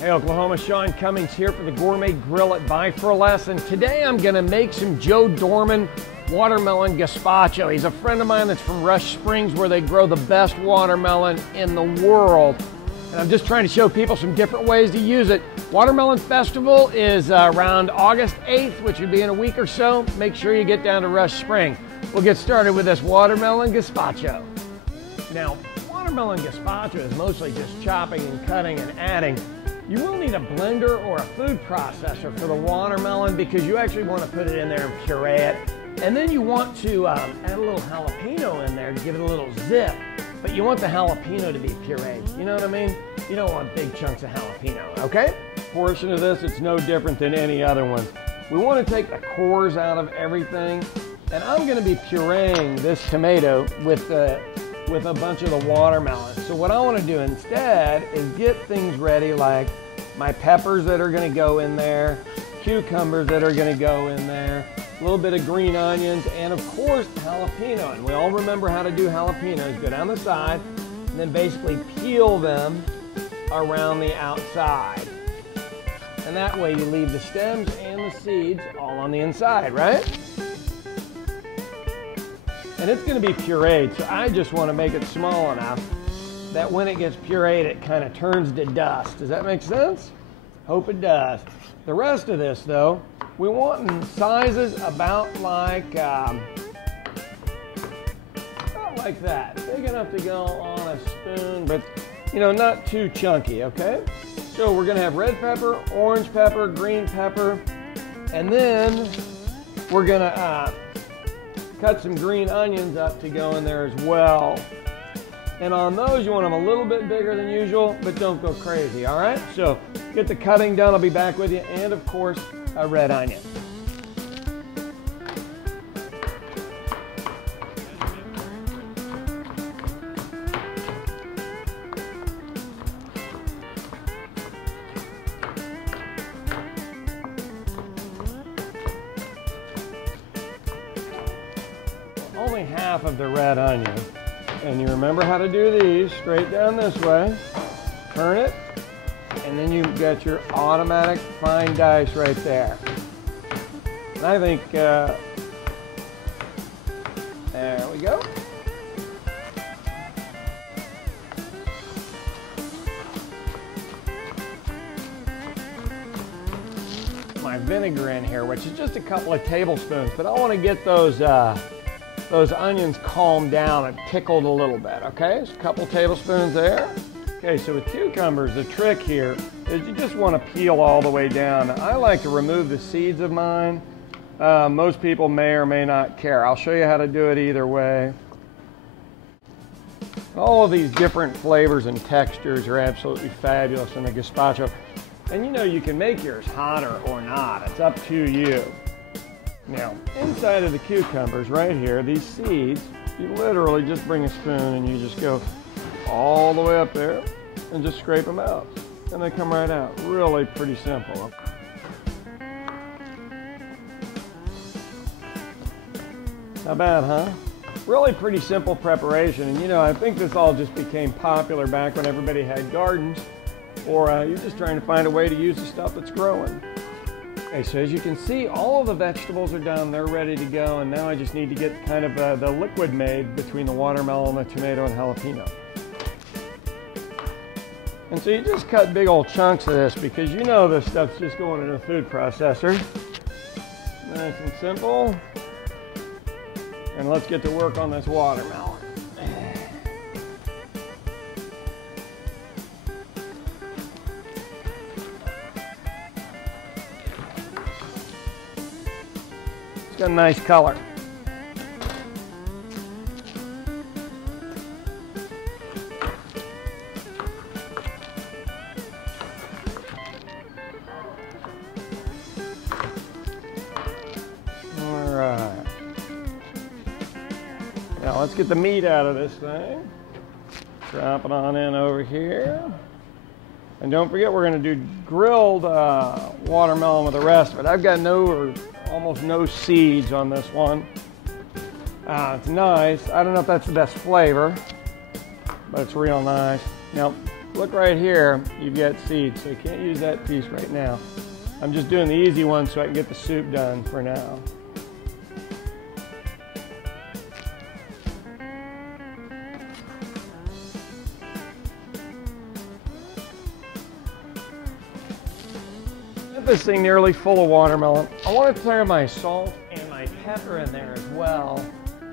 Hey Oklahoma, Sean Cummings here for the Gourmet Grill at Buy for Less, and today I'm going to make some Joe Dorman watermelon gazpacho. He's a friend of mine that's from Rush Springs, where they grow the best watermelon in the world. And I'm just trying to show people some different ways to use it. Watermelon Festival is around August 8th, which would be in a week or so. Make sure you get down to Rush Springs. We'll get started with this watermelon gazpacho. Now, watermelon gazpacho is mostly just chopping and cutting and adding. You will need a blender or a food processor for the watermelon because you actually want to put it in there and puree it. And then you want to add a little jalapeno in there to give it a little zip. But you want the jalapeno to be pureed. You know what I mean? You don't want big chunks of jalapeno, okay? Portion of this, it's no different than any other one. We want to take the cores out of everything. And I'm going to be pureeing this tomato with a bunch of the watermelon. So what I want to do instead is get things ready, like my peppers that are going to go in there, cucumbers that are going to go in there, a little bit of green onions, and of course jalapeno. And we all remember how to do jalapenos. Go down the side and then basically peel them around the outside. And that way you leave the stems and the seeds all on the inside, right? And it's going to be pureed, so I just want to make it small enough that when it gets pureed, it kind of turns to dust. Does that make sense? Hope it does. The rest of this, though, we want in sizes about like that, big enough to go on a spoon, but you know, not too chunky. Okay. So we're going to have red pepper, orange pepper, green pepper, and then we're going to cut some green onions up to go in there as well. And on those, you want them a little bit bigger than usual, but don't go crazy, all right? So get the cutting done, I'll be back with you, and of course, a red onion. Only half of the red onion. And you remember how to do these. Straight down this way. Turn it. And then you've got your automatic fine dice right there. And I think, there we go. My vinegar in here, which is just a couple of tablespoons, but I want to get those onions calmed down and pickled a little bit, okay? So a couple tablespoons there. Okay, so with cucumbers, the trick here is you just want to peel all the way down. I like to remove the seeds of mine. Most people may or may not care. I'll show you how to do it either way. All of these different flavors and textures are absolutely fabulous in the gazpacho. And you know, you can make yours hotter or not. It's up to you. Now, inside of the cucumbers right here, these seeds, you literally just bring a spoon and you just go all the way up there and just scrape them out. And they come right out. Really pretty simple. Not bad, huh? Really pretty simple preparation. And you know, I think this all just became popular back when everybody had gardens, or you're just trying to find a way to use the stuff that's growing. Okay, so as you can see, all of the vegetables are done. They're ready to go, and now I just need to get kind of the liquid made between the watermelon, the tomato, and jalapeno. And so you just cut big old chunks of this because you know this stuff's just going in a food processor. Nice and simple. And let's get to work on this watermelon. Got a nice color. All right. Now let's get the meat out of this thing. Drop it on in over here. And don't forget, we're going to do grilled watermelon with the rest of it. I've got almost no seeds on this one. It's nice. I don't know if that's the best flavor, but it's real nice. Now, look right here, you've got seeds, so you can't use that piece right now. I'm just doing the easy one so I can get the soup done for now. Get this thing nearly full of watermelon. I want to throw my salt and my pepper in there as well,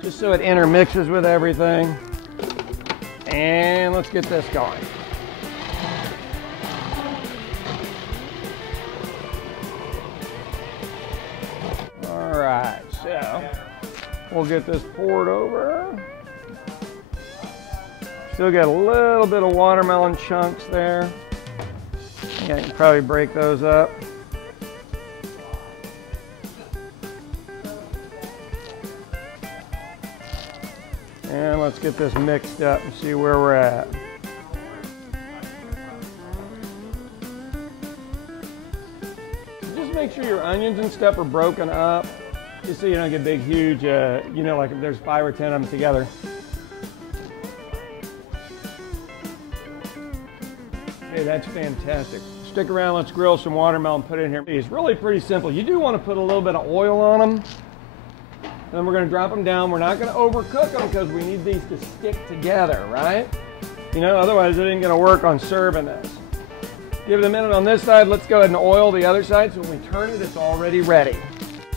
just so it intermixes with everything. And let's get this going. All right, so we'll get this poured over. Still got a little bit of watermelon chunks there. Yeah, I can probably break those up. And let's get this mixed up and see where we're at. Just make sure your onions and stuff are broken up, just so you don't get big, huge, you know, like if there's 5 or 10 of them together. Hey, that's fantastic. Stick around, let's grill some watermelon, put it in here. It's really pretty simple. You do want to put a little bit of oil on them. Then we're going to drop them down. We're not going to overcook them because we need these to stick together, right? You know, otherwise it ain't going to work on serving this. Give it a minute on this side. Let's go ahead and oil the other side so when we turn it, it's already ready.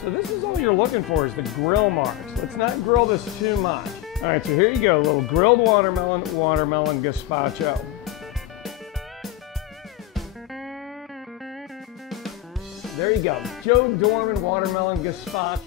So this is all you're looking for is the grill marks. Let's not grill this too much. All right, so here you go, a little grilled watermelon gazpacho. There you go, Joe Dorman watermelon gazpacho.